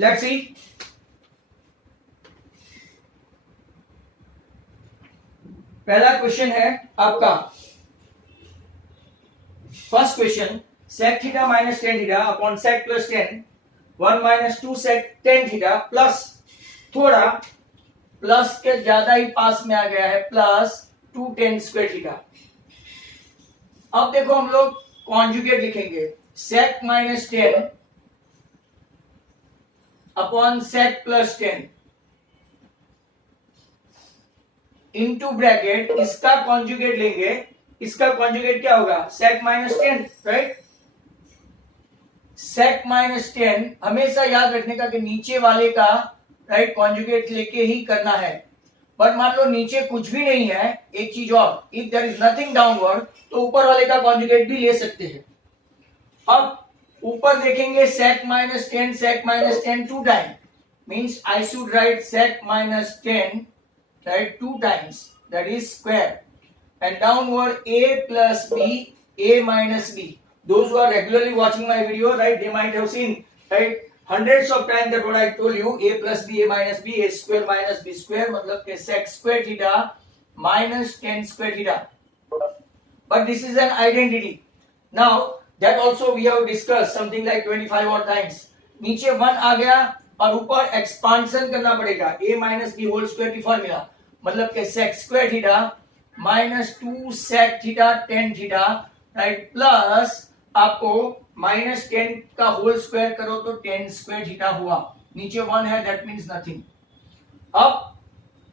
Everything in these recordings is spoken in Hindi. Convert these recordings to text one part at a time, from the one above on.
Let's see. पहला क्वेश्चन है आपका, first question, sec theta minus tan theta upon sec plus 10 1 minus 2 sec ten theta plus, थोड़ा प्लस के ज्यादा ही पास में आ गया है, प्लस 2 टेन स्क्वायर थीटा। अब देखो हम लोग कॉन्जुगेट लिखेंगे, sec minus 10 upon sec plus 10 into bracket, इसका कॉन्जुगेट लेंगे, इसका कॉन्जुगेट क्या होगा, sec minus 10, right. sec minus 10 हमेशा याद रखने का कि नीचे वाले का राइट कॉन्जुगेट लेके ही करना है। बट मान लो नीचे कुछ भी नहीं है, एक चीज और, if there is nothing downward तो ऊपर वाले का कॉन्जुगेट भी ले सकते हैं। अब ऊपर देखेंगे sec minus 10 two time, means I should write sec minus 10 right 2 times, that is square, and downward a plus b, a minus b. Those who are regularly watching my video, right, they might have seen, right, hundreds of times that what I told you, a plus b, a minus b, a square minus b square, मतलब के sec square theta minus 10 square theta. But this is an identity. Now that also we have discussed something like 25 odd times. नीचे 1 आ गया और ऊपर एक्सपांशन करना पड़ेगा, a minus b whole square की फॉर्मूला, मतलब के sec square theta minus 2 sec theta tan theta, right, plus आपको माइनस 10 का होल स्क्वायर करो तो 10 स्क्वायर थीटा हुआ, नीचे 1 है, दैट मीन्स नथिंग। अब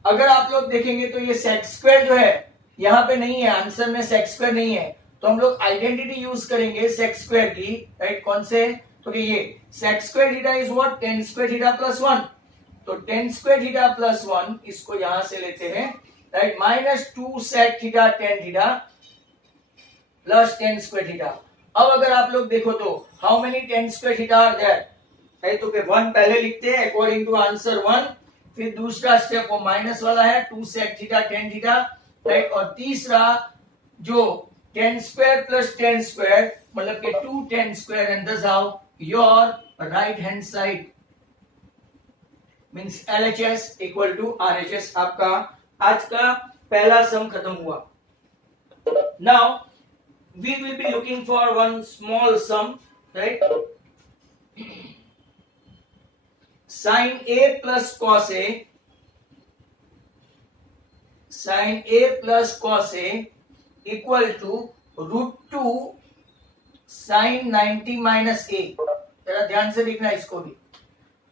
अगर आप लोग देखेंगे तो ये sec स्क्वायर जो है यहाँ पे नहीं है, आंसर में sec स्क्वायर नहीं है, तो हम लोग आइडेंटिटी यूज करेंगे sec स्क्वायर की, राइट, कौन से, तो ये sec square theta is what, 10 square theta plus 1, तो 10 स्क्वायर थीटा प्लस 1 इसको यहां से लेते हैं, right, minus 2 sec theta tan theta plus 10 square theta. अब अगर आप लोग देखो तो how many 10 square theta are there, right, तो 1 पहले लिखते हैं अकॉर्डिंग टू आंसर 1, फिर दूसरा स्टेप वो माइनस वाला है 2 sec theta tan theta, right, और तीसरा जो 10 स्क्वायर प्लस 10 स्क्वायर मतलब के 2 10 square, and this how your right hand side means LHS equal to RHS। आपका आज का पहला सम खत्म हुआ। Now we will be looking for one small sum, right, sin A plus cos A, sin A plus cos A equal to √2 sin 90 minus A। जरा ध्यान से देखना इसको भी,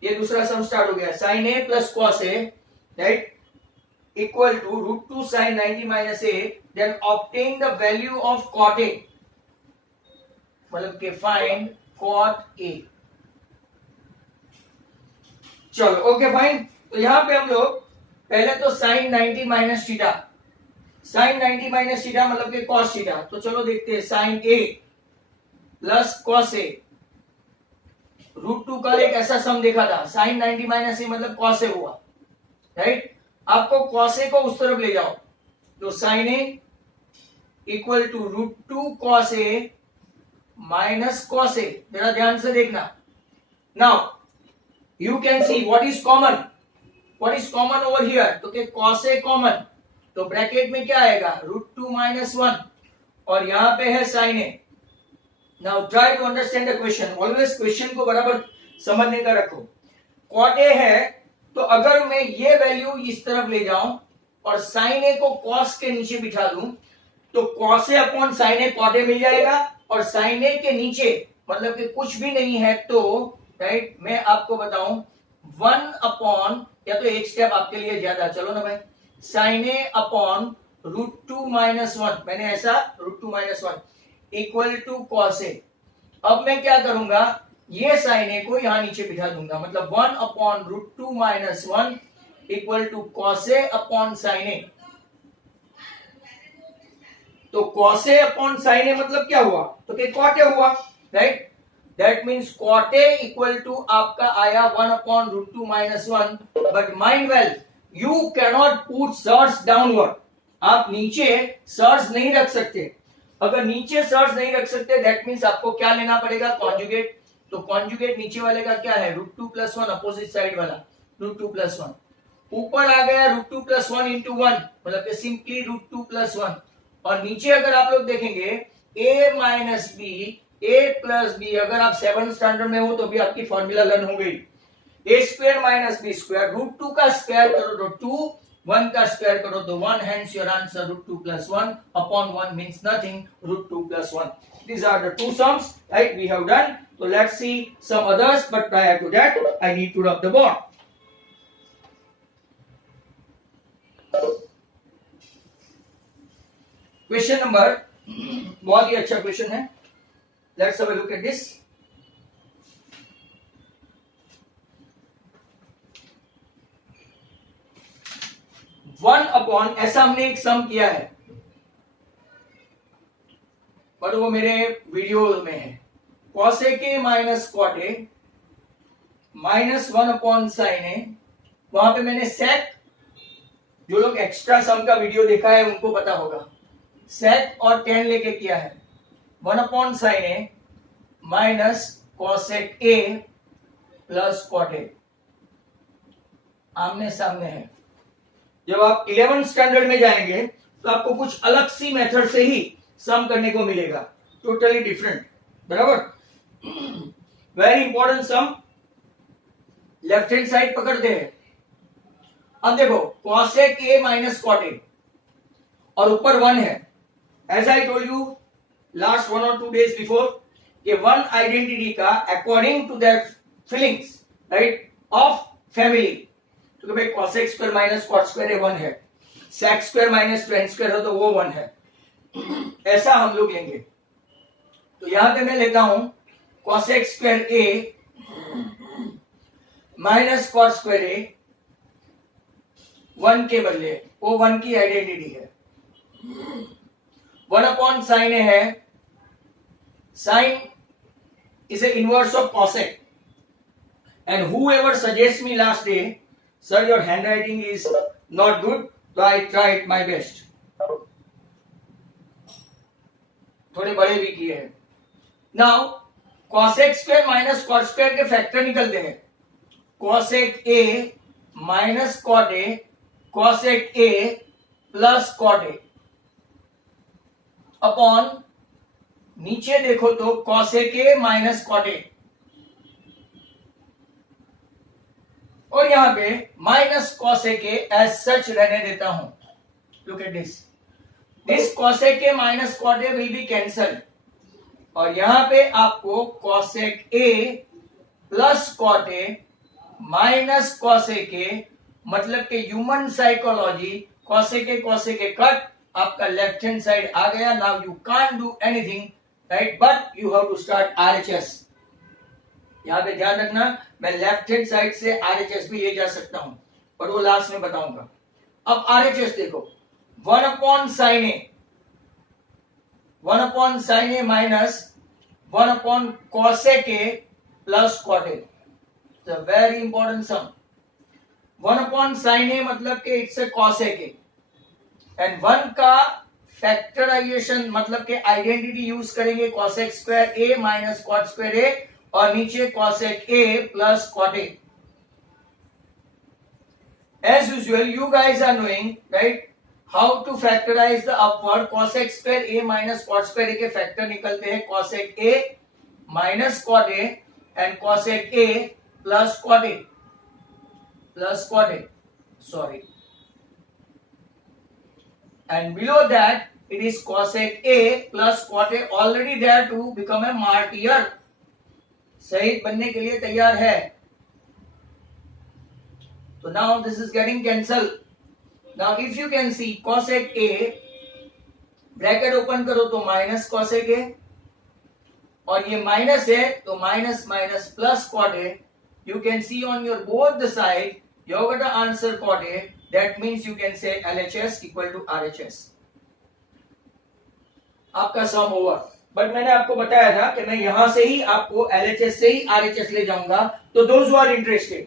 ये दूसरा सम स्टार्ट हो गया, sin A plus cos A, right, equal to √2 sin 90 minus A, then obtain the value of cot A, मतलब के फाइंड cot A। चलो ओके फाइन, तो यहां पे हम लोग पहले तो sin 90 minus theta, sin 90 minus theta मतलब के cos थीटा, तो चलो देखते हैं sin A plus cos A, √2 का एक ऐसा सम देखा था, sin 90 माइनस ए मतलब cos A हुआ, राइट, आपको cos A को उस तरफ ले जाओ तो sin A equal to √2 cos A minus cos A। जरा ध्यान से देखना, now you can see what is common over here, तो के cos A कॉमन, तो ब्रैकेट में क्या आएगा √2 माइनस 1, और यहां पे है sin A। Now try to understand the question. Always question को बराबर समझने का रखो। cot A है, तो अगर मैं ये वैल्यू इस तरफ ले जाऊं और sin A को cos के नीचे बिठा दूं, तो cos A upon sin A cot A मिल जाएगा, और sin A के नीचे मतलब कि कुछ भी नहीं है, तो राइट मैं आपको बताऊं 1 अपॉन, या तो एक स्टेप आपके लिए ज्यादा, चलो ना भाई, sin A अपॉन √2 माइनस 1, मैंने ऐसा √2 minus 1 equal to cos A। अब मैं क्या करूंगा, ये sin A को यहां नीचे बिठा दूंगा, मतलब 1 upon √2 minus 1 equal to cos A upon sin A। तो cos A upon sin A मतलब क्या हुआ, तो क्या cot A हुआ, right, that means cot A equal to आपका आया 1 upon √2 minus 1, but mind well you cannot put search downward, आप नीचे सर्च नहीं रख सकते। अगर नीचे सर्च नहीं रख सकते दैट मीन्स आपको क्या लेना पड़ेगा, कॉन्जुगेट। तो कॉन्जुगेट नीचे वाले का क्या है, √2 + 1, अपोजिट साइड वाला √2 + 1, ऊपर आ गया √2 + 1 × 1, मतलब कि सिंपली √2 + 1, और नीचे अगर आप लोग देखेंगे a - b, a + b, अगर आप 7th स्टैंडर्ड में हो तो भी आपकी फॉर्मूला लर्न हो गई, a² - b², √2 का स्क्वायर करो तो 2, 1 का स्क्वायर करो तो 1, hence your answer √2 + 1 upon 1 means nothing, √2 + 1. These are the two sums, right, we have done. So let's see some others, but prior to that I need to rub the board. Question number, बहुत ही अच्छा क्वेश्चन है, let's have a look at this. 1 ऐसा हमने एक सम किया है, पर वो मेरे वीडियो में है, cos a k - cot a -1/sin a. वहां पे मैंने sec, जो लोग एक्स्ट्रा सम का वीडियो देखा है उनको पता होगा, sec और tan लेके किया है, 1/sin a minus cosec a plus cot a, आमने सामने है. जब आप 11th स्टैंडर्ड में जाएंगे तो आपको कुछ अलग सी मेथड से ही सम करने को मिलेगा, टोटली डिफरेंट, बराबर. वेरी इंपॉर्टेंट सम, लेफ्ट हैंड साइड पकड़ते हैं. अब देखो cosec a minus cot a और ऊपर 1 है. As I told you last 1 or 2 days before, कि वन आइडेंटिटी का according to their feelings, right, of family, तो भाई cosec² - cot² 1 है, sec² - tan² हो तो वो 1 है, ऐसा हम लोग लेंगे. तो यहां पे मैं लेता हूं cosec² a minus cot² a, 1 के बदले, वो 1 की आइडेंटिटी है. 1/sin a है, sin is a inverse of cosec, and whoever suggests me last day, sir your handwriting is not good, so I tried my best, थोड़े बड़े भी किए हैं. नाउ cosec² - cot² के फैक्टर निकलते हैं, cosec a minus cot a, cosec a plus cot a, upon नीचे देखो तो cosec a minus cot a, और यहां पे minus cosec a as such रहने देता हूं. Look at this, this cosec a minus cot a will be cancel, और यहां पे आपको cosec a plus cot a minus cosec a, मतलब कि human psychology, cosec a cut, आपका लेफ्ट हैंड साइड आ गया. Now you can't do anything, right, but you have to start RHS. यहां पे ध्यान रखना, मैं लेफ्ट हैंड साइड से RHS भी ले जा सकता हूं, पर वो लास्ट में बताऊंगा. अब RHS देखो, 1/sin a, 1/sin a minus 1/cosec a plus cot a. It's a very important sum. 1/sin a मतलब कि it's a cosec a, and 1 का फैक्टराइजेशन मतलब कि आइडेंटिटी यूज करेंगे cosec² a minus cot² a, और नीचे cosec a plus cot a. As usual, you guys are knowing, right, how to factorize the upward. cosec² a minus cot² a के फैक्टर निकलते हैं cosec a minus cot a and cosec a plus cot a, sorry, and below that it is cosec a plus cot a, already there to become a martyr, शहीद बनने के लिए तैयार है. So now this is getting cancelled. Now if you can see cosec a, bracket open करो तो माइनस cosec a, और ये माइनस है तो minus minus plus cot a. You can see on your both the side you have got the answer cot a. That means you can say LHS equal to RHS. आपका सम ओवर. बट मैंने आपको बताया था कि मैं यहां से ही आपको LHS से ही RHS ले जाऊंगा. तो दोज हु आर इंटरेस्टेड,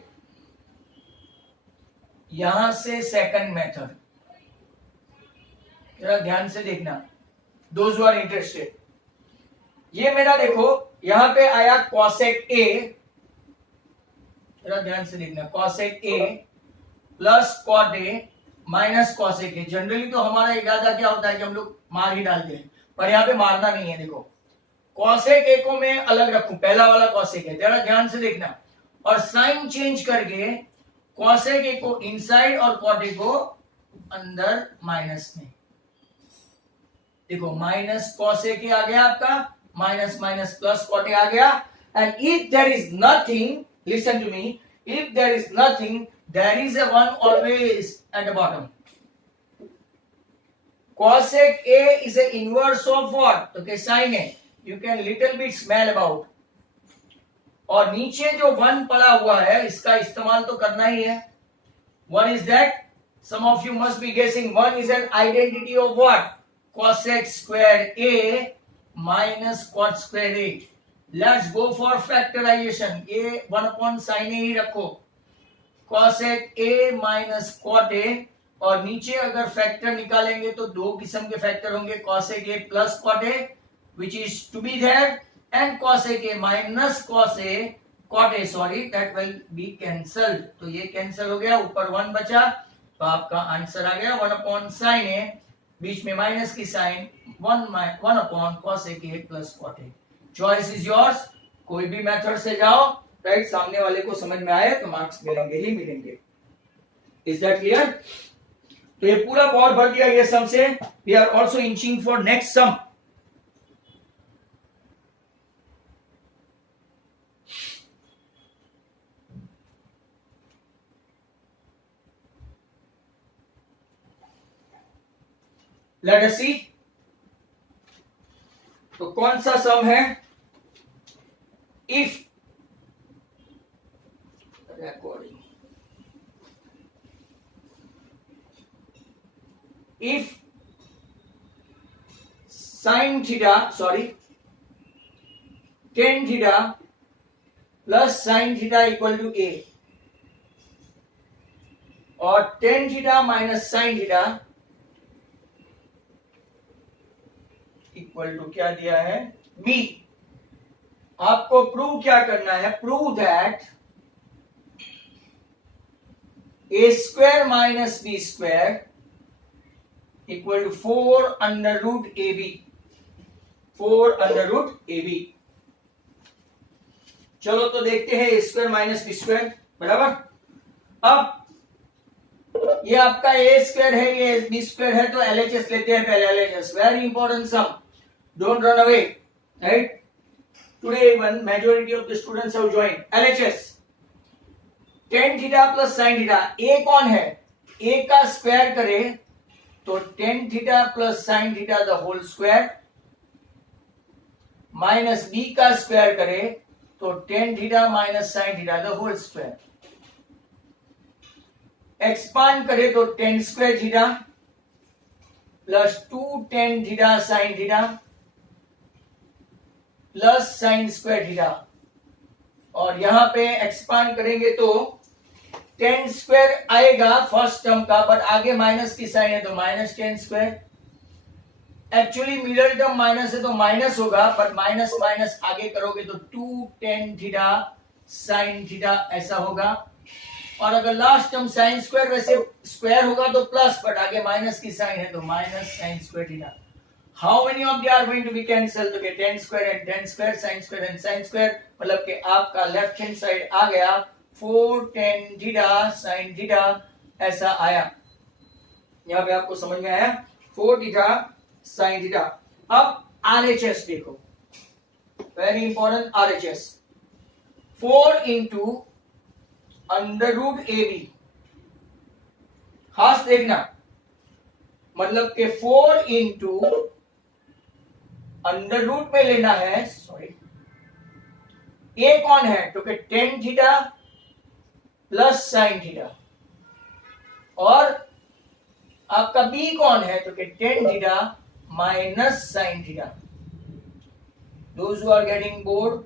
यहां से सेकंड मेथड, जरा ध्यान से देखना. दोज हु आर इंटरेस्टेड, ये मेरा देखो यहां पे आया cosec A, जरा ध्यान से देखना, cosec A plus cot A minus cosec A। Generally तो हमारा इरादा क्या होता है कि हम लोग मार ही डालते हैं, पर यहाँ पे मारना नहीं है। देखो cosec A को मैं अलग रखूं, पहला वाला cosec A, जरा ध्यान से देखना, और साइन चेंज करके cosec A को इनसाइड और cot A को अंदर माइनस में। देखो माइनस cosec A आ गया आपका, minus minus plus cot A आ गया। And if there is nothing, listen to me, if there is nothing, there is a one always at the bottom. Cosec A is a inverse of what? Okay, sin A. You can little bit smell about. और नीचे जो वन पड़ा हुआ है इसका इस्तेमाल तो करना ही है। One is that, some of you must be guessing, one is an identity of what? Cosec square A minus cot square A. Let's go for factorization. A 1 upon sin A ही रखो, cosec A minus cot A, और नीचे अगर फैक्टर निकालेंगे तो दो किस्म के फैक्टर होंगे, cosec A plus cot A which is to be there, and cosec A minus cot A sorry, that will be cancelled। तो ये कैंसिल हो गया, ऊपर 1 बचा, तो आपका आंसर आ गया 1 upon sin A, बीच में माइनस की sign 1 upon cosec A plus cot A। Choice is yours, कोई भी मेथड से जाओ, राइट, सामने वाले को समझ में आए तो मार्क्स मिलेंगे ही मिलेंगे। Is that clear? तो ये पूरा पावर भर दिया गया सम से। We are also inching for next sum. Let us see, तो कौन सा सम है? If recording, if sin theta, sorry, tan theta plus sin theta equal to A, और tan theta minus sin theta equal to क्या दिया है? B। आपको प्रूव क्या करना है? Prove that a square minus B square equal to 4 under root A B, 4 under root A B. चलो तो देखते हैं a square minus B square बराबर। अब ये आपका a स्क्वायर है, ये बी स्क्वायर है, तो LHS लेते हैं पहले। LHS very important sum, don't run away, right. Today even majority of the students have joined LHS। tan theta plus sin theta, a कौन है? a का स्क्वायर करे तो tan theta plus sin theta the whole square, minus b का स्क्वायर करे तो tan theta minus sin theta the whole square, expand करे तो tan square theta plus 2 tan theta sin theta plus sign square theta, और यहां पे एक्सपांड करेंगे तो टेन स्क्वायर आएगा फर्स्ट टर्म का, बट आगे माइनस की साइन है तो minus ten square. Actually middle term minus है तो माइनस होगा, बट माइनस माइनस आगे करोगे तो 2 tan थीटा साइन थीटा ऐसा होगा। और अगर लास्ट टर्म साइन स्क्वायर वैसे स्क्वायर होगा तो प्लस, बट आगे माइनस की साइन है तो minus sine square theta. How many of they are going to be cancelled? तो tan square and tan square, sin square and sin square, मतलब कि आपका लेफ्ट हैंड साइड आ गया 4 tan थीटा sin थीटा ऐसा आया। यहाँ पे आपको समझ में आया 4 थीटा sin थीटा। अब RHS देखो, very important RHS, 4 into under root AB, खास देखना, मतलब कि 4 इंटू अंडर रूट में लेना है, सॉरी, ए कौन है? तो कि tan theta plus sine theta, और आपका बी कौन है? तो कि tan theta minus sine theta. Those who are getting bored,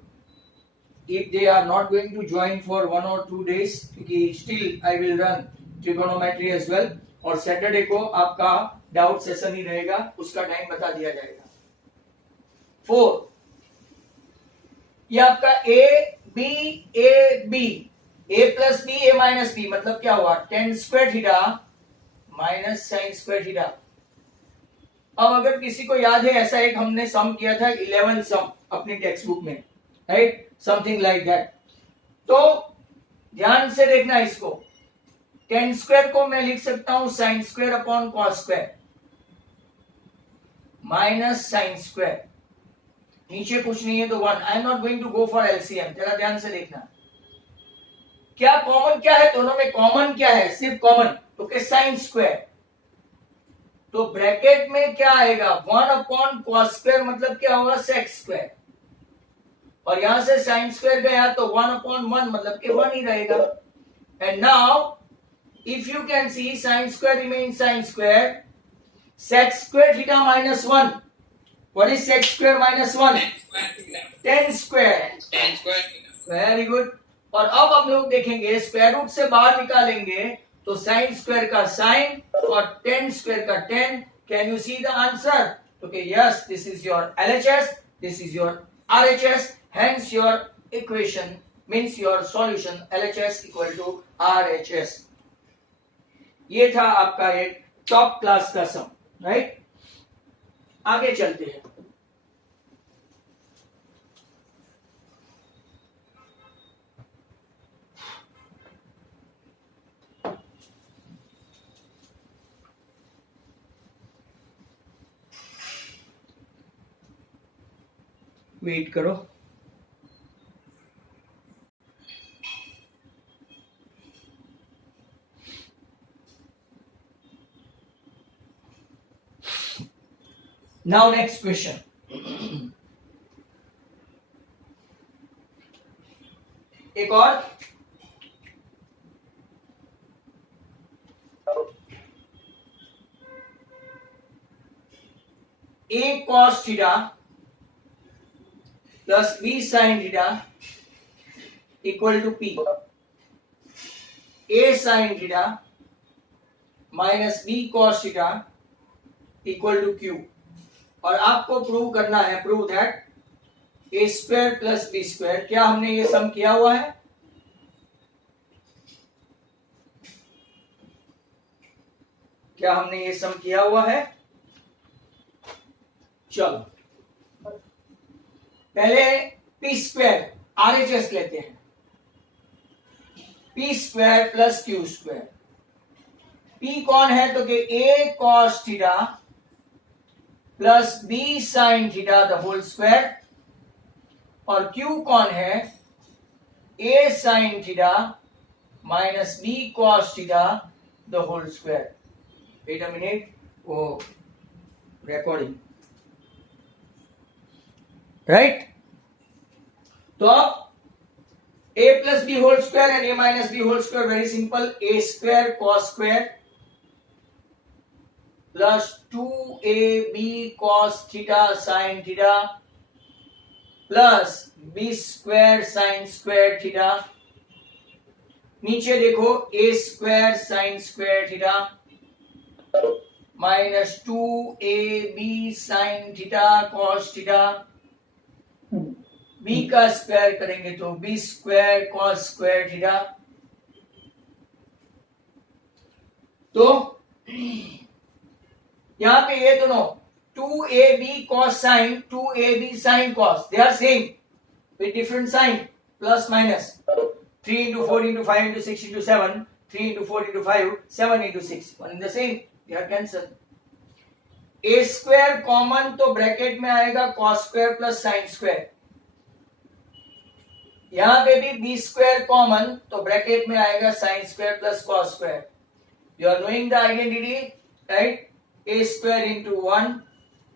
if they are not going to join for 1 or 2 days, क्योंकि still I will run trigonometry as well, और सैटरडे को आपका डाउट सेशन ही रहेगा, उसका टाइम बता दिया जाएगा। 4 ये आपका A B A plus B A minus B मतलब क्या हुआ tan square theta minus sine square theta. अब अगर किसी को याद है ऐसा एक हमने सम किया था 11 सम अपनी टेक्स्ट बुक में, राइट, समथिंग लाइक दैट। तो ध्यान से देखना इसको, टेन स्क्वायर को मैं लिख सकता हूं sine square upon cos square minus sine square, नीचे कुछ नहीं है तो 1। I am not going to go for LCM, जरा ध्यान से देखना क्या कॉमन क्या है दोनों में, कॉमन क्या है सिर्फ कॉमन तो क्या साइन स्क्वायर, तो ब्रैकेट में क्या आएगा 1 अपॉन कॉस स्क्वायर मतलब क्या होगा सेक स्क्वायर, और यहां से साइन स्क्वायर गया तो 1 अपॉन 1 मतलब कि 1 ही रहेगा। And now if you can see sine square remain sine square, sec square theta minus 1, what is sec square minus 1 tan square, very good. और अब हम लोग देखेंगे स्क्वायर रूट से बाहर निकालेंगे तो साइन स्क्वायर का साइन और टेन स्क्वायर का tan, can you see the answer, तो yes this is your LHS, this is your RHS, hence your equation means your solution LHS equal to RHS। ये था आपका एक टॉप क्लास का सम, राइट। आगे चलते हैं। वेट करो, now next question। एक और a cos theta plus b sin theta equal to p, a sin theta minus b cos theta equal to q, और आपको प्रूव करना है, prove that A square plus B square, क्या हमने ये सम किया हुआ है, क्या हमने ये सम किया हुआ है। चलो पहले पी स्क्वायर आरएचएस लेते हैं, P square plus Q square, P कौन है तो कि A cos theta plus B sine theta the whole square, और Q कौन है a sine theta minus b cos theta the whole square. Wait a minute, वो रिकॉर्डिंग, राइट। तो अब a plus B whole square and a minus B whole square, very simple, a square cos square plus 2ab cos theta sine theta plus B square sine square theta, नीचे देखो A square sine square theta minus 2ab sine theta cos theta, B का स्क्वायर करेंगे तो B square cos square theta. तो यहां पे ये दोनों 2ab cos sin 2ab sin cos, they are same with different sign, plus minus 3 into 4 into 5 into 6 into 7, 3 into 4 into 5, 7 into 6, one in the same, they are cancelled। a square common तो ब्रैकेट में आएगा cos square plus sin square, यहां पे भी b square कॉमन तो ब्रैकेट में आएगा sin square plus cos square। You are knowing the identity, right? a square into 1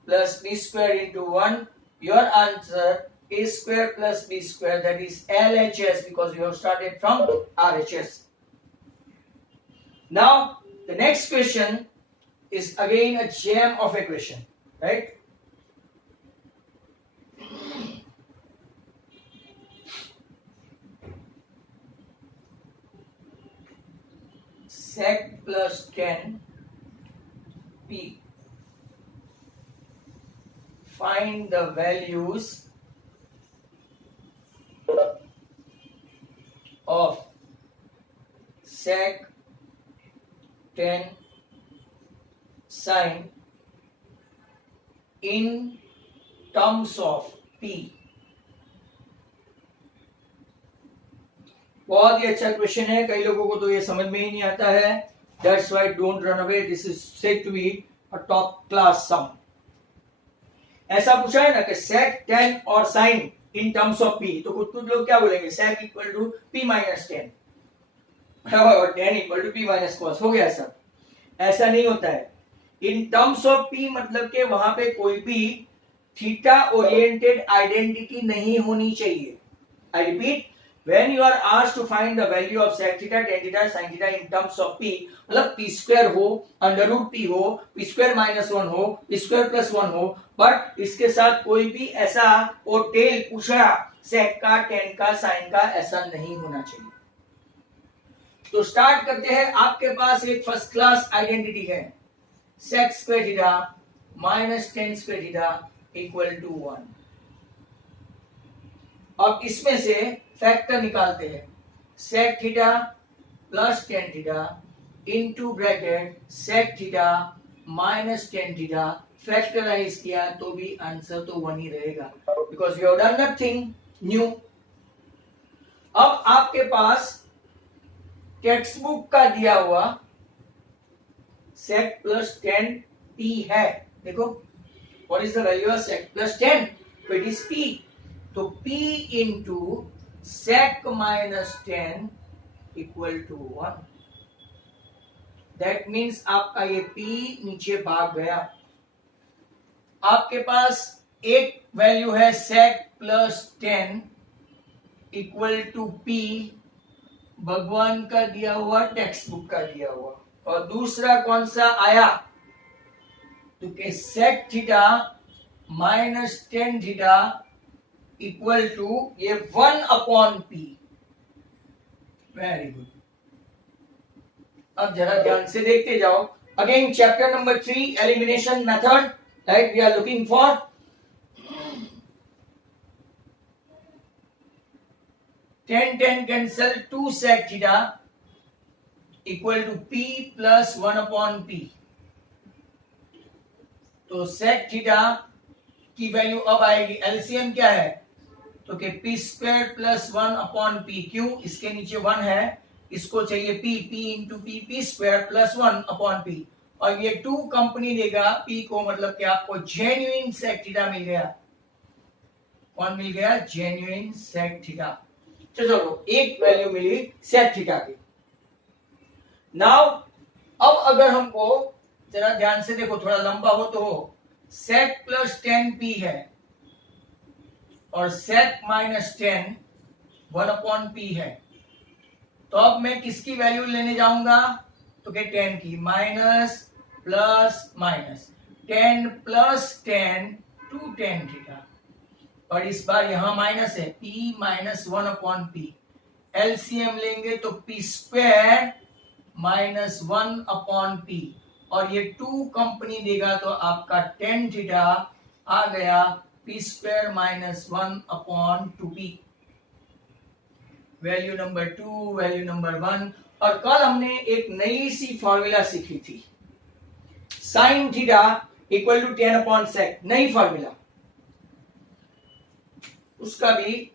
plus b square into 1, your answer a square plus b square, that is LHS, because you have started from RHS। Now the next question is again a gem of a question, right? Sec plus 10 p, find the values sec tan sin in terms of p। बहुत ही अच्छा क्वेश्चन है, कई लोगों को तो ये समझ में ही नहीं आता है। That's why don't run away, this is said to be a top class sum. ऐसा पूछा है ना कि sec tan और sin in terms of p, तो कुछ लोग क्या बोलेंगे, sec equal to p minus tan और tan equal to p minus cos, हो गया सब। ऐसा नहीं होता है। इन टर्म्स ऑफ p मतलब के वहां पे कोई भी थीटा ओरिएंटेड आइडेंटिटी नहीं होनी चाहिए। I repeat, when you are asked to find the value of sec theta tan theta sin theta in terms of p, मतलब p स्क्वायर हो, अंडर रूट p हो, p स्क्वायर माइनस 1 हो, p स्क्वायर प्लस 1 हो, बट इसके साथ कोई भी ऐसा और टेल पूछा sec का tan का sin का, ऐसा नहीं होना चाहिए। तो स्टार्ट करते हैं। आपके पास एक फर्स्ट क्लास आइडेंटिटी है, sec square theta minus tan square theta equal to 1। अब इसमें से फैक्टर निकालते हैं, sec theta plus tan theta into bracket sec theta minus tan theta, factorize किया तो भी आंसर तो 1 ही रहेगा, because you have done nothing new. अब आपके पास टेक्स्ट बुक का दिया हुआ sec प्लस tan p है। देखो what is the value of sec plus tan, तो इट इज p। तो p into sec minus tan equal to 1। That means आपका ये p नीचे भाग गया। आपके पास एक वैल्यू है sec plus tan equal to p, भगवान का दिया हुआ, टेक्स्ट बुक का दिया हुआ। और दूसरा कौन सा आया, तो के sec theta minus tan theta equal to ये 1 अपॉन p। Very good. अब जरा ध्यान से देखते जाओ। Again chapter number 3 elimination method, right, we are looking for tan cancel 2 sec theta equal to p plus 1 upon p। तो sec थीटा की वैल्यू अब आएगी, एलसीएम क्या है, तो कि p square plus 1 upon p, क्यों, इसके नीचे 1 है, इसको चाहिए p, p into p square plus 1 upon p, और ये 2 कंपनी देगा p को, मतलब कि आपको जेन्युइन sec थीटा मिल गया। कौन मिल गया, जेन्युइन sec थीटा। चलो एक वैल्यू मिली sec थीटा की। नाउ अब अगर हमको जरा ध्यान से देखो, थोड़ा लंबा हो तो हो, sec प्लस tan p है और sec minus tan 1 upon p है, तो अब मैं किसकी वैल्यू लेने जाऊंगा, तो क्या tan की, minus plus minus tan plus tan 2 tan theta, और इस बार यहां माइनस है, p minus 1 upon p, LCM लेंगे तो p square minus 1 upon p, और ये 2 कंपनी देगा तो आपका tan थीटा आ गया p square minus 1 upon 2p। Value number 2, value number 1। और कल हमने एक नई सी फॉर्मूला सीखी थी, sine theta equal to tan upon sec, नई फॉर्मूला, उसका भी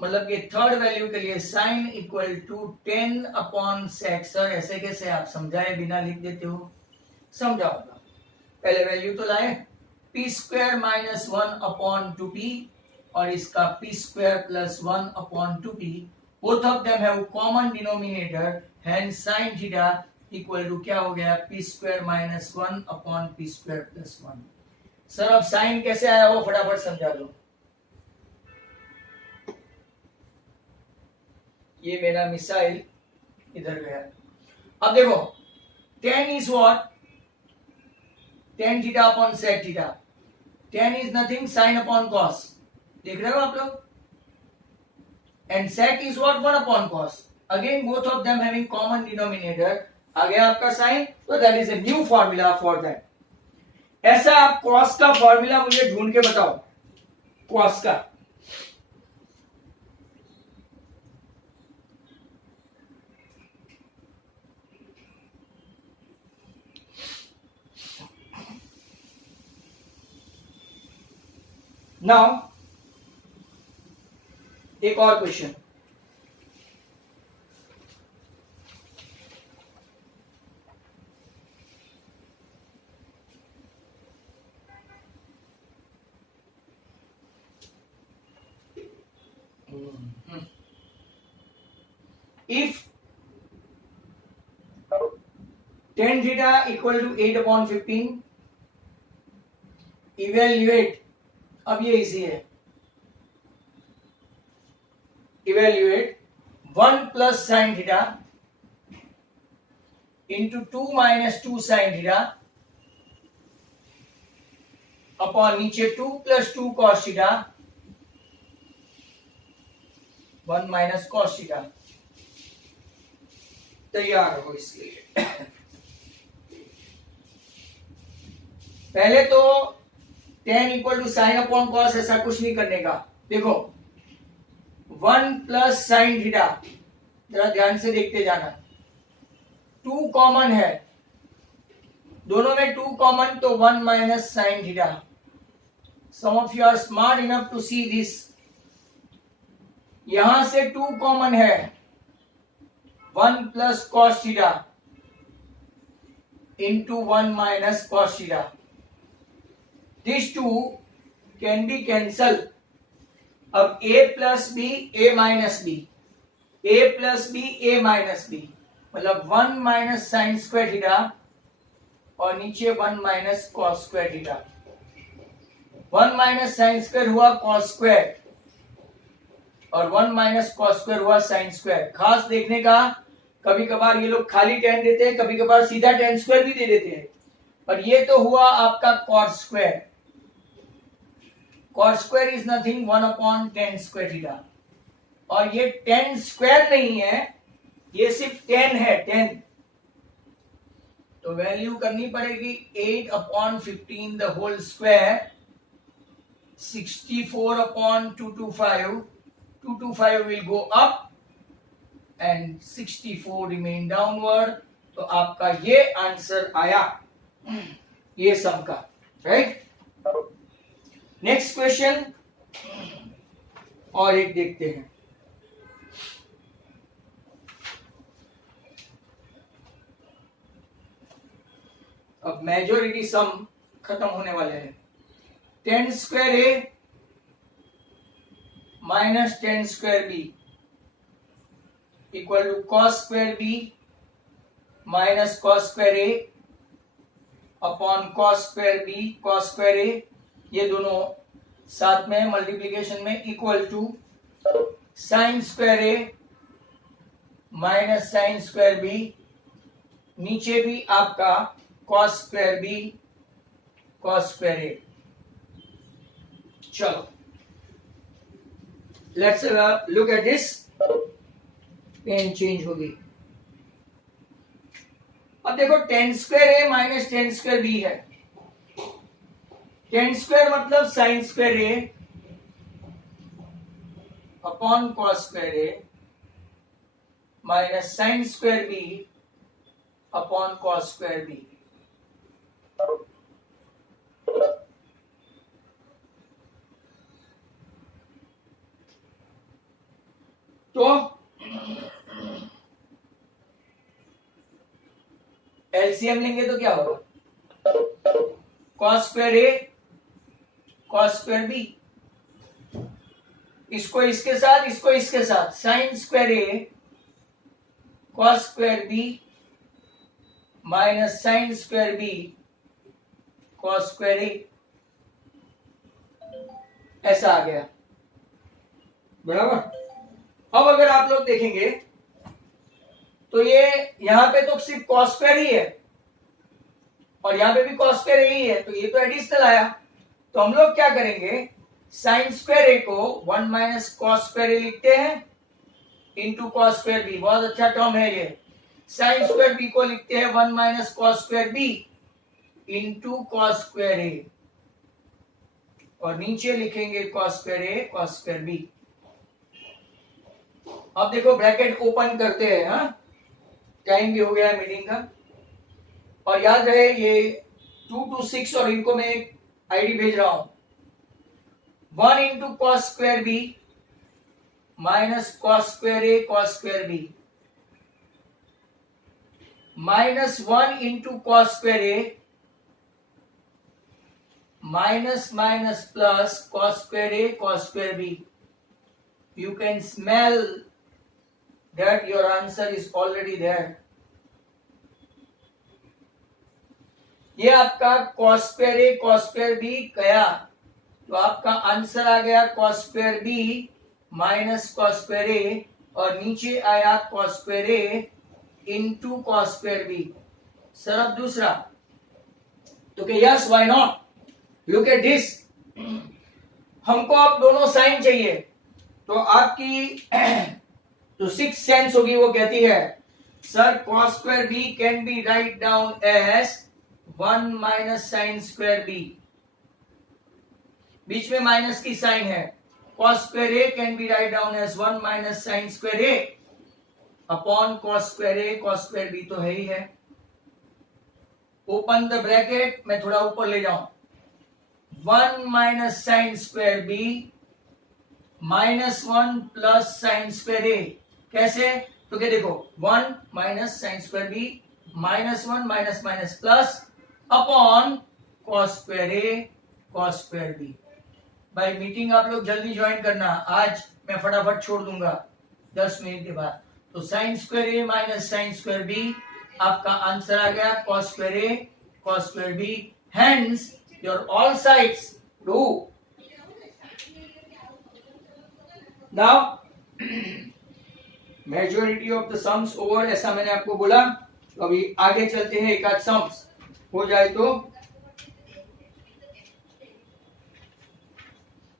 मतलब ये थर्ड वैल्यू के लिए sine equal to 10 upon sec। Sir ऐसे कैसे, आप समझाए बिना लिख देते हो, समझाऊंगा। पहले वैल्यू तो लाए, p square minus 1 upon 2p और इसका p square plus 1 upon 2p, both of them have common denominator, hence sin theta equal to क्या हो गया, p square minus 1 upon p square plus 1। Sir अब साइन कैसे आया वो फटाफट समझा दो। ये मेरा मिसाइल इधर गया। अब देखो tan is what, tan theta upon sec theta, tan is nothing sin upon cos, देख रहे हो आप लोग, and sec is what 1 upon cos, again both of them having common denominator, आ गया आपका sin, तो that is a new formula for that. ऐसा आप cos का फॉर्मूला मुझे ढूंढ के बताओ, cos का, नाउ एक और question, if tan theta equal to 8/15, evaluate, अब ये इजी है, evaluate 1 plus sin theta into 2 minus 2 sin theta upon नीचे 2 plus 2 cos theta 1 minus cos theta। तैयार हो इसके लिए। पहले तो tan equal to sine upon cos ऐसा कुछ नहीं करने का। देखो 1 प्लस साइन थीटा, जरा ध्यान से देखते जाना, 2 कॉमन है, दोनों में 2 कॉमन तो 1 minus sine theta. Some of you are smart enough to see this. यहां से 2 कॉमन है, 1 plus cos theta into 1 minus cos theta. This 2 can be cancel. अब a plus B a minus B, a plus B a minus B, मतलब 1 माइनस साइन स्क्वायर थीटा और नीचे 1 minus cos square theta. 1 minus sine square हुआ कॉस स्क्वायर और 1 माइनस कॉस स्क्वायर हुआ साइन स्क्वायर। खास देखने का, कभी कभार ये लोग खाली tan देते हैं, कभी कभार सीधा tan स्क्वायर भी दे देते हैं, पर ये तो हुआ आपका cos square. cos square is nothing 1 upon tan square theta, और ये tan स्क्वायर नहीं है, ये सिर्फ tan है, tan। तो वैल्यू करनी पड़ेगी 8 अपॉन 15 द होल स्क्वायर, 64 अपॉन 225, 225 will go up and 64 remain downward। तो आपका ये आंसर आया ये सम का, राइट। नेक्स्ट क्वेश्चन और एक देखते हैं। अब मेजॉरिटी सम खत्म होने वाले हैं। tan square A minus tan square B equal to cos square B minus cos square A upon cos square B cos square A, ये दोनों साथ में मल्टीप्लीकेशन में equal to sin square A minus sin square B, नीचे भी आपका cos square B cos square A. चलो let's look at this. Pen change होगी। अब देखो tan square A minus tan square B है। tan स्क्वायर मतलब sin square A upon cos square A minus sin square B upon cos square B. तो एलसीएम लेंगे तो क्या होगा, cos square A cos square B, इसको इसके साथ इसको इसके साथ, sin square A cos square B minus sin square B cos square A, ऐसा आ गया, बराबर। अब अगर आप लोग देखेंगे तो ये यहां पे तो सिर्फ cos स्क्वायर ही है और यहां पे भी cos स्क्वायर ही है, तो ये तो एडिशनल आया। तो हम लोग क्या करेंगे, sin स्क्वायर ए को 1 माइनस cos स्क्वायर ए लिखते हैं इंटू cos स्क्वायर बी, बहुत अच्छा टर्म है ये। sin स्क्वायर बी को लिखते हैं 1 minus cos square B into cos square A, और नीचे लिखेंगे cos square A cos square B. अब देखो ब्रैकेट ओपन करते हैं, हाँ टाइम भी हो गया है मीटिंग का, और याद रहे ये 2 to 6 और इनको मैं एक आईडी भेज रहा हूं, 1 into cos square b minus cos square a cos square b minus 1 into cos square a minus plus cos square a cos square b. You can smell that your answer is already there. ये आपका cos square a cos square b गया तो आपका आंसर आ गया cos square b minus cos square a और नीचे आया cos square a into cos square b. Sir अब दूसरा तो कि yes why not look at this. हमको अब दोनों साइन चाहिए तो आपकी जो सिक्स सेंस होगी वो कहती है sir cos square b can be write down as 1 minus sine square b. बीच में माइनस की साइन है. cos square a can be write down as 1 minus sine square a upon cos square a cos square b तो है ही है. ओपन द ब्रैकेट, मैं थोड़ा ऊपर ले जाऊं. 1 minus sine square b minus 1 plus sign square a. कैसे? तो क्या देखो 1 minus sine square b minus 1 minus minus plus upon cos square a cos square b. भाई मीटिंग आप लोग जल्दी ज्वाइन करना, आज मैं फटाफट छोड़ दूंगा 10 मिनट के बाद. तो sine square a minus sine square b आपका आंसर आ गया cos square a cos square b. Hence your all sides do. Now majority of the sums over ऐसा मैंने आपको बोला. तो अभी आगे चलते हैं, एक आध सम्स हो जाए तो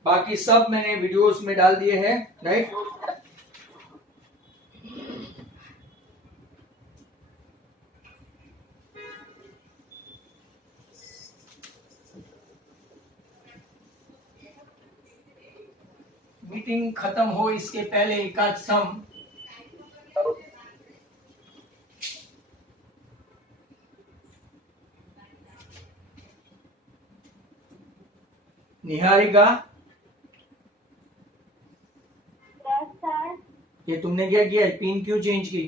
बाकी सब मैंने वीडियोस में डाल दिए हैं. राइट, मीटिंग खत्म हो इसके पहले एक आध सम. निहारिका, ये तुमने क्या किया? पिन क्यों चेंज की?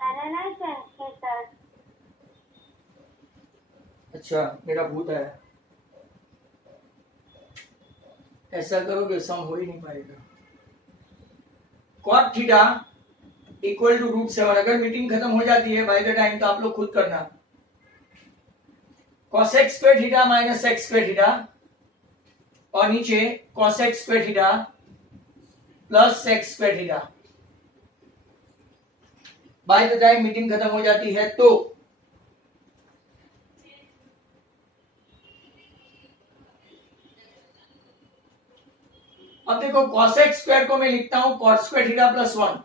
मैंने नहीं चेंज की सर. अच्छा, मेरा भूत है. ऐसा करोगे सम हो ही नहीं पाएगा. cot theta equal to √7. अगर मीटिंग खत्म हो जाती है बाय द टाइम तो आप लोग खुद करना. cos x square theta minus x square theta और नीचे cos x square theta plus x square theta. By the time meeting खत्म हो जाती है तो अब देखो cos x स्क्वायर को मैं लिखता हूं cot स्क्वायर थीटा प्लस 1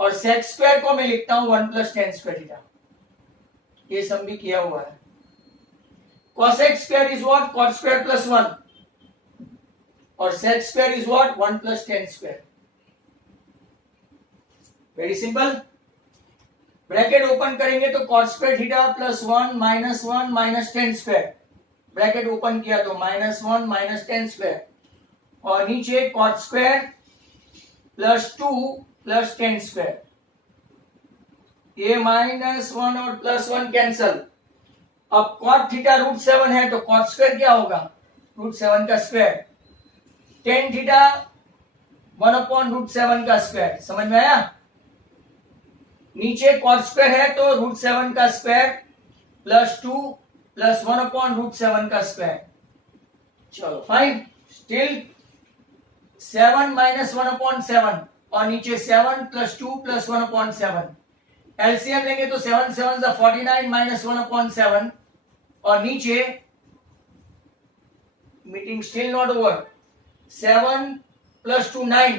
और sec स्क्वायर को मैं लिखता हूं 1 प्लस tan स्क्वायर थीटा. ये सम भी किया हुआ है. cos x square is what? cot square plus 1 और sec square is what? 1 plus tan square. Very simple. Bracket open करेंगे तो cot square theta plus 1 minus tan square. Bracket open किया तो -1 माइनस tan square और नीचे cot square plus 2 plus tan square. ये -1 और प्लस 1 कैंसल. अब cot थीटा √7 है तो cot स्क्वायर क्या होगा? √7 का स्क्वायर. tan थीटा 1/√7 का स्क्वायर. समझ में आया? नीचे cot स्क्वायर है तो √7 का स्क्वायर प्लस 2 प्लस 1/√7 का स्क्वायर. चलो फाइन. स्टिल 7 माइनस 1/7 और नीचे 7 प्लस 2 प्लस 1/7. एलसीएम लेंगे तो 7 7 49 माइनस 1/7 और नीचे meeting still not over. 7 plus 2 9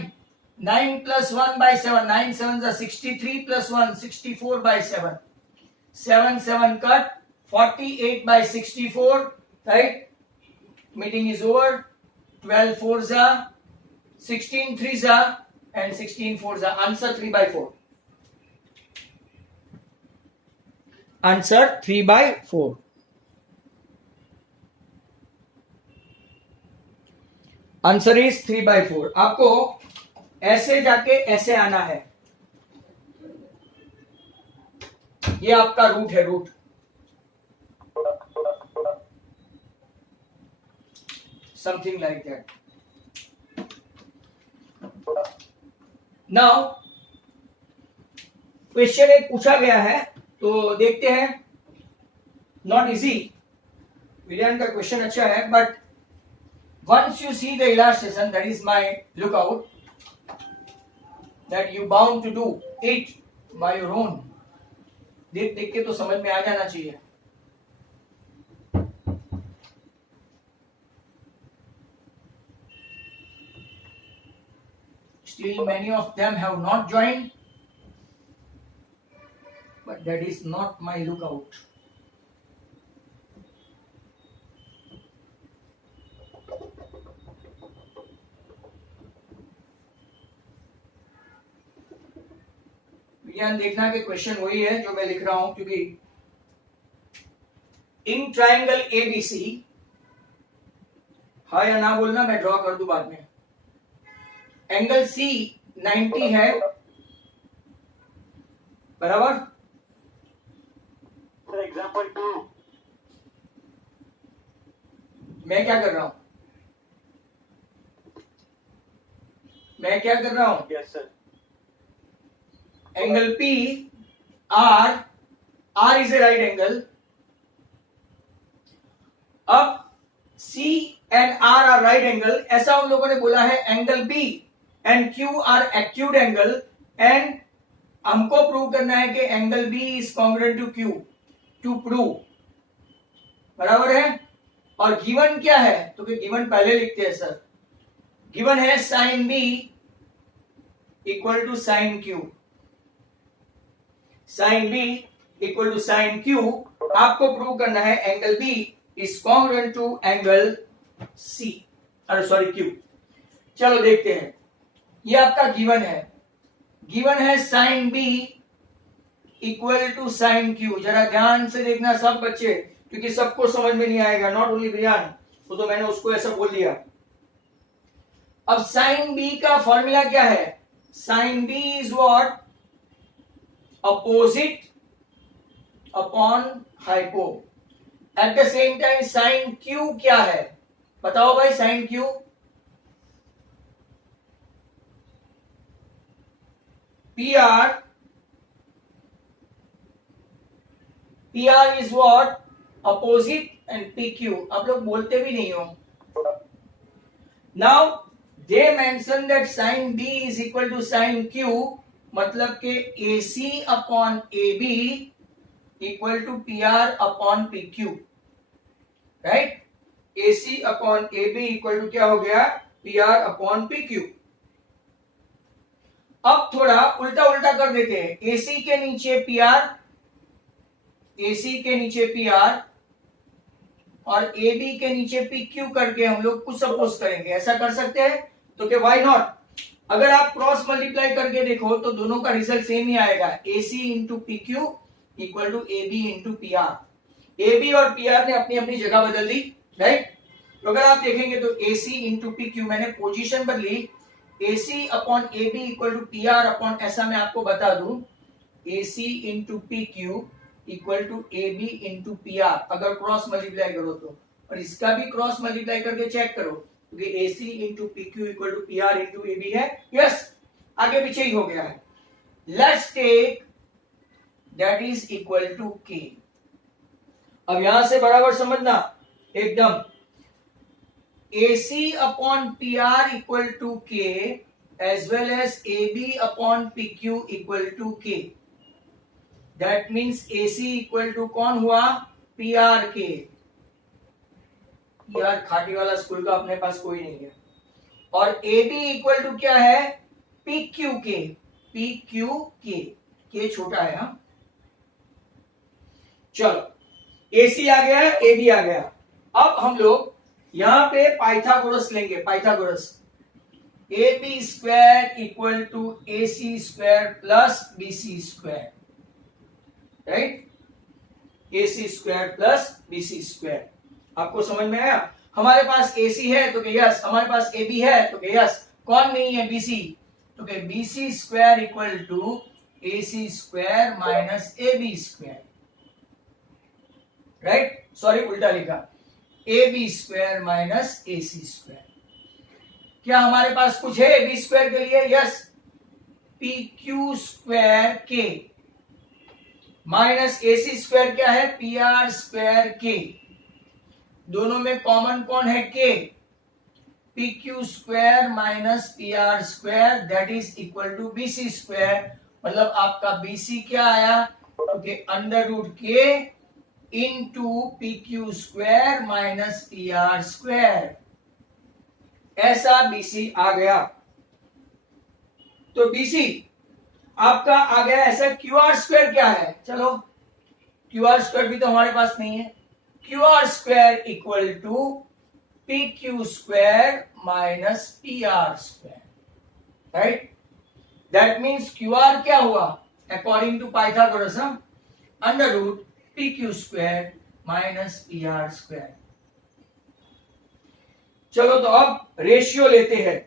9 plus 1 by 7 9 7 63 plus 1 64 by 7 7 7 cut 48 by 64. Right, meeting is over. 12 4 16 3 and 16 4 answer 3/4. Answer 3/4. Answer is 3/4। आपको ऐसे जाके ऐसे आना है, ये आपका रूट है, root. Something like that. Now question एक पूछा गया है, तो देखते हैं। नॉट इजी, विलियन का क्वेश्चन अच्छा है, but once you see the illustration, that is my lookout, that you bound to do it by your own। देख देख के तो समझ में आ जाना चाहिए। Still many of them have not joined, but that is not my lookout। ध्यान देखना कि क्वेश्चन वही है जो मैं लिख रहा हूं, क्योंकि इन ट्राइंगल एबीसी, हाँ या ना बोलना, मैं ड्रॉ कर दूं बाद में। एंगल सी 90 है, बराबर। Sir example 2। मैं क्या कर रहा हूं, मैं क्या कर रहा हूं? Yes sir. Angle P R is a right angle. अब C and R right angle, ऐसा उन लोगों ने बोला है। Angle B and Q R acute angle, and हमको प्रूव करना है कि angle B is congruent to Q, to prove, बराबर है। और गिवन क्या है, तो गिवन पहले लिखते हैं सर। गिवन है sine B equal to sine Q, sine B equal to sine Q. आपको प्रूव करना है angle B is congruent to angle C, अरे सॉरी क्यू। चलो देखते हैं, ये आपका गिवन है। गिवन है sine B equal to sine Q. जरा ध्यान से देखना सब बच्चे, क्योंकि सबको समझ में नहीं आएगा, नॉट ओनली ब्रियान, तो मैंने उसको ऐसा बोल दिया। अब साइन बी का फॉर्मूला क्या है? Sine B is what? Opposite upon hypo. At the same time sine Q क्या है, बताओ भाई? Sine Q P R is what? Opposite and P Q. आप लोग बोलते भी नहीं हो। Now they mention that sine B is equal to sine Q, मतलब के A C upon A B equal to P R upon P Q, right? A C upon A B equal to क्या हो गया? P R upon P Q. अब थोड़ा उल्टा उल्टा कर देते हैं। ए सी के नीचे पी आर, ए सी के नीचे पी आर, और ए बी के नीचे पी क्यू करके हम लोग कुछ सपोज करेंगे। ऐसा कर सकते हैं तो कि व्हाई नॉट? अगर आप क्रॉस मल्टीप्लाई करके देखो तो दोनों का रिजल्ट सेम ही आएगा। A C into P Q equal to A B into P R. A B और पी आर ने अपनी अपनी जगह बदल दी, राइट? तो अगर आप देखेंगे तो A C into P Q, मैंने पोजीशन बदली। A C upon A B equal to P R upon, ऐसा मैं आपको बता दूं, A C into P Q equal to A B into P R. अगर क्रॉस मल्टीप्लाई करो तो, और इसका भी क्रॉस मल्टीप्लाई करके चेक करो, क्योंकि A C into P Q equal to P R into A B है। यस, आगे पीछे ही हो गया है। Let's take that is equal to K. अब यहां से बराबर समझना एकदम। A C upon P R equal to K as well as A B upon P Q equal to K. That means A C equal to कौन हुआ? पी आर के। यार खाटी वाला स्कूल का अपने पास कोई नहीं है। और ए बी इक्वल टू क्या है? पी क्यू के। पी क्यू के छोटा है। हाँ, चलो ए सी आ गया, ए बी आ गया। अब हम लोग यहां पे पाइथागोरस लेंगे। Pythagoras, A B square equal to A C square plus B C square, right? A C square plus B C square. आपको समझ में आया? हमारे पास AC है तो यस, हमारे पास AB है तो यस, कौन नहीं है BC, तो BC square equal to AC square minus AB square, right, sorry उल्टा लिखा, AB square minus AC square. क्या हमारे पास कुछ है AB स्क्वायर के लिए? Yes, PQ square K minus AC square क्या है? PR स्क्वायर K, दोनों में कॉमन कौन है? K, PQ square minus PR square that is equal to BC square, मतलब आपका BC क्या आया? Okay, under root K into PQ square minus PR square, ऐसा BC आ गया। तो BC आपका आ गया ऐसा। QR स्क्वायर क्या है? चलो, QR स्क्वायर भी तो हमारे पास नहीं है। QR square equal to PQ square minus PR square, right, that means QR क्या हुआ? According to Pythagoras under root PQ square minus PR square. चलो, तो अब रेशियो लेते हैं,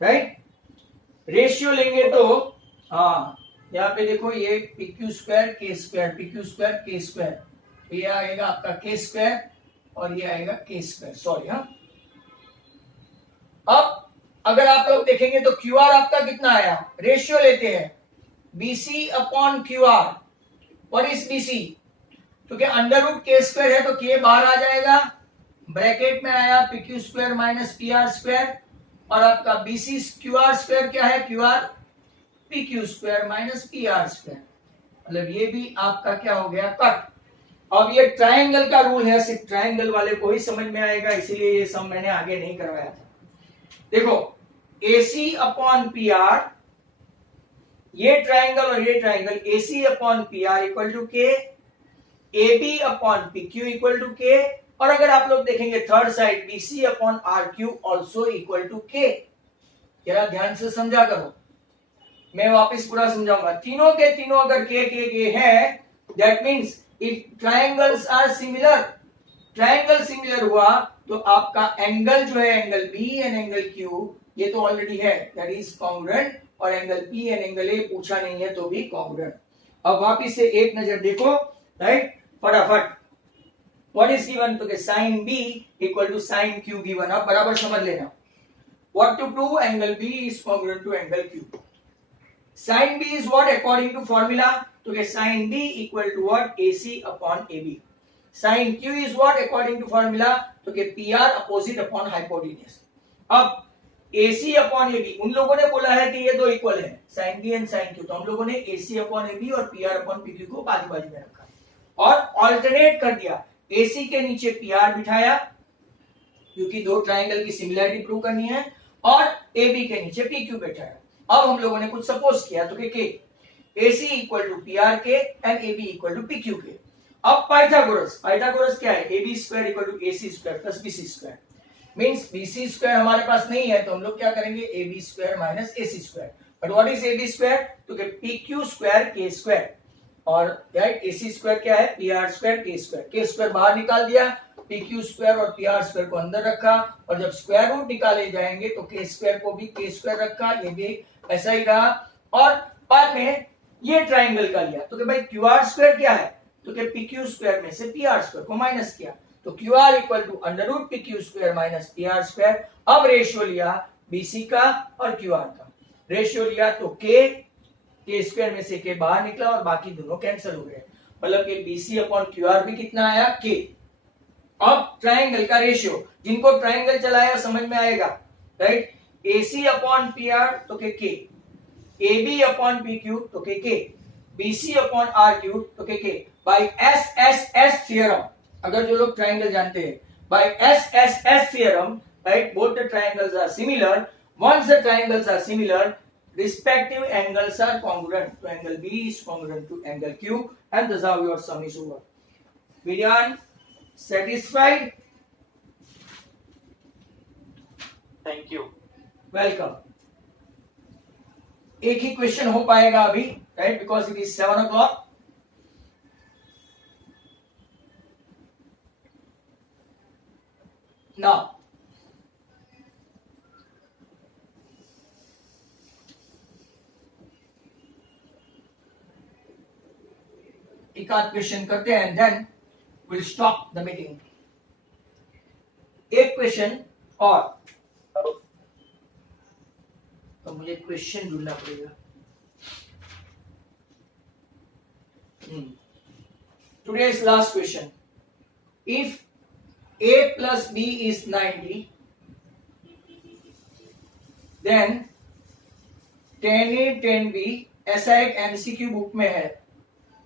राइट, रेशियो लेंगे तो हाँ, यहाँ पे देखो ये PQ square K square, PQ square K square, ये आएगा आपका K स्क्वायर और ये आएगा K स्क्वायर, सॉरी। हाँ, अब अगर आप लोग देखेंगे तो QR आपका कितना आया? रेशियो लेते हैं BC upon QR। What is BC? तो क्या अंडर रूट K स्क्वायर है तो K बाहर आ जाएगा, ब्रैकेट में आया PQ square minus PR square, और आपका BC QR स्क्वायर क्या है? QR PQ square minus PR square, मतलब ये भी आपका क्या हो गया? कट। अब ये ट्रायंगल का रूल है, सिर्फ ट्रायंगल वाले को ही समझ में आएगा, इसीलिए ये सब मैंने आगे नहीं करवाया था। देखो, AC अपॉन PR, ये ट्रायंगल और ये triangle, AC upon PR equal to K, AB upon PQ equal to K, और अगर आप लोग देखेंगे third side BC upon RQ also equal to K। जरा ध्यान से समझा करो, मैं वापस पूरा समझाऊंगा। तीनों के तीनों अगर K है, that means if triangles are similar, triangle similar हुआ तो आपका एंगल जो है, angle B and angle Q, ये तो ऑलरेडी है, दैट इज कॉन्ग्रुएंट, और angle P and angle A पूछा नहीं है तो भी कॉन्ग्रुएंट। अब वापस से एक नजर देखो, राइट, फटाफट। What is given? तो sin B equal to sin Q given, आप बराबर समझ लेना। What to prove? Angle B is congruent to angle Q। sin B is what according to formula? तो sin B equal to what? AC upon AB. sin Q is what according to formula? तो PR opposite upon hypotenuse. अब AC upon AB, उन लोगों ने बोला है कि ये दो इक्वल है, sin B and sin Q, तो हम लोगों ने AC upon AB और PR upon PQ को बाजू बाजू में रखा और ऑल्टरनेट कर दिया। AC के नीचे PR बिठाया क्योंकि दो ट्रायंगल की सिमिलरिटी प्रूव करनी है, और AB के नीचे PQ बिठाया। अब हम लोगों ने कुछ सपोज किया तो कि AC इक्वल टू PR के and AB equal to PQ के। अब पाइथागोरस क्या है? AB square equal to AC square plus BC square, means BC square हमारे पास नहीं है तो हम लोग क्या करेंगे? AB square minus AC square. But what is AB square? तो PQ स्क्वायर K स्क्वायर, और राइट AC स्क्वायर क्या है? PR square K square. K square बाहर निकाल दिया, PQ स्क्वायर और PR स्क्वायर को अंदर रखा, और जब स्क्वायर रूट निकाले जाएंगे तो K स्क्वायर को भी K स्क्वायर रखा, ये भी ऐसा ही रहा, और बाद में ये ट्रायंगल का लिया तो कि भाई QR स्क्वायर क्या है? तो कि PQ स्क्वायर में से PR स्क्वायर को माइनस किया, तो QR equal to under root PQ square minus PR square. अब रेशियो लिया BC का और QR का, रेशियो लिया तो K स्क्वायर में से K बाहर निकला और बाकी दोनों कैंसिल हो गए, मतलब कि BC अपॉन QR भी कितना आया? K। अब ट्रायंगल का रेशियो, जिनको ट्रायंगल चलाया समझ में आएगा, राइट, AC अपॉन PR तो K, AB अपॉन PQ तो K, BC अपॉन RQ तो K। बाय SSS थ्योरम, अगर जो लोग ट्रायंगल जानते हैं, by SSS theorem, right, both the triangles are similar, once the triangles are similar, respective angles are congruent, so angle B is congruent to angle Q, and thus how your sum is over. Vidyan, satisfied? Thank you. Welcome. एक ही क्वेश्चन हो पाएगा अभी, right, because it is 7 o'clock. Now एक आध क्वेश्चन करते हैं and then will stop the meeting. एक क्वेश्चन और तो मुझे क्वेश्चन ढूंढना पड़ेगा. Today's last question. If a plus b is 90, then tan a tan b ऐसा एक एमसीक्यू बुक में है.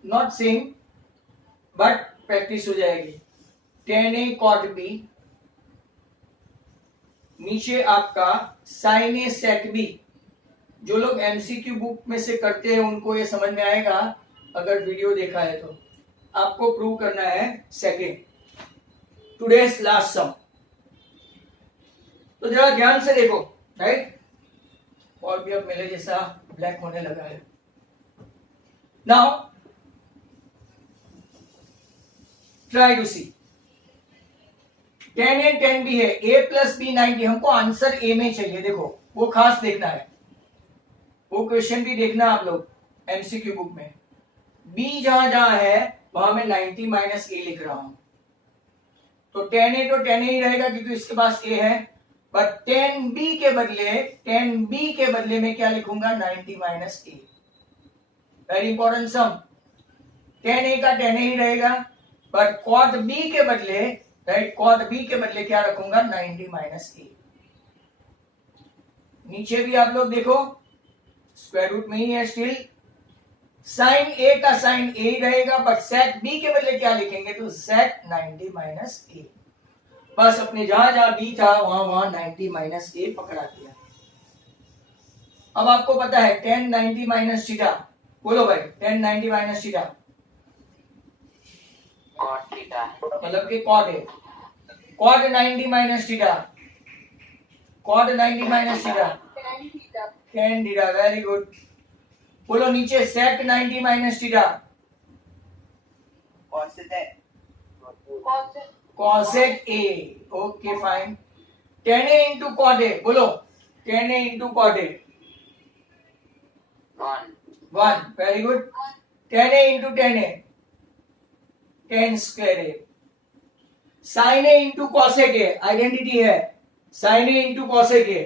नॉट सेम बट प्रैक्टिस हो जाएगी. tan a cot b नीचे आपका sin a sec b. जो लोग एमसीक्यू बुक में से करते हैं उनको ये समझ में आएगा अगर वीडियो देखा है तो. आपको प्रूव करना है सेकेंड. टुडेज लास्ट सम. तो जरा ध्यान से देखो. राइट. और भी अब मेरे जैसा ब्लैक होने लगा है. Now try to see. tan a tan b है. a plus B 90. हमको आंसर ए में चाहिए. देखो वो खास देखना है. वो क्वेश्चन भी देखना आप लोग एमसीक्यू बुक में. बी जहां जहां है वहां मैं 90 माइनस ए लिख रहा हूं. तो tan a तो tan a ही रहेगा क्योंकि इसके पास a है. बट tan b के बदले में क्या लिखूंगा 90 minus A. Very important sum. tan a का tan a ही रहेगा बट cot b के बदले राइट cot b के बदले क्या रखूंगा 90 माइनस ए. नीचे भी आप लोग देखो स्क्वायर रूट में ही है स्टिल. साइन ए का साइन ए ही रहेगा बट सेक बी के बदले क्या लिखेंगे तो सेक 90 माइनस ए. बस अपने जहां जहां बी था वहां 90 माइनस ए पकड़ा दिया. अब आपको पता है tan 90 माइनस थीटा. बोलो भाई tan 90 minus theta cot theta. मतलब कि cot है. cot 90 minus theta. cot 90 minus theta tan theta. Very good. बोलो नीचे sec 90 minus theta. cosec a. Okay fine. tan a into cot a. बोलो tan a into cot a. 1. Very good. tan a into tan a. tan square a. sin a into cosec a. Identity है. sin a into cosec a.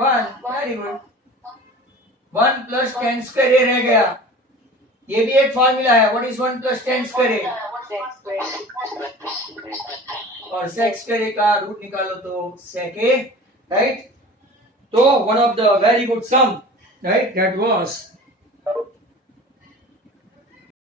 1. Very good. 1 plus tan square a रह गया. ये भी एक फॉर्मूला है. What is 1 plus tan square a? और sec स्क्वायर a का रूट निकालो तो sec a. राइट. तो one of the very good sum right that was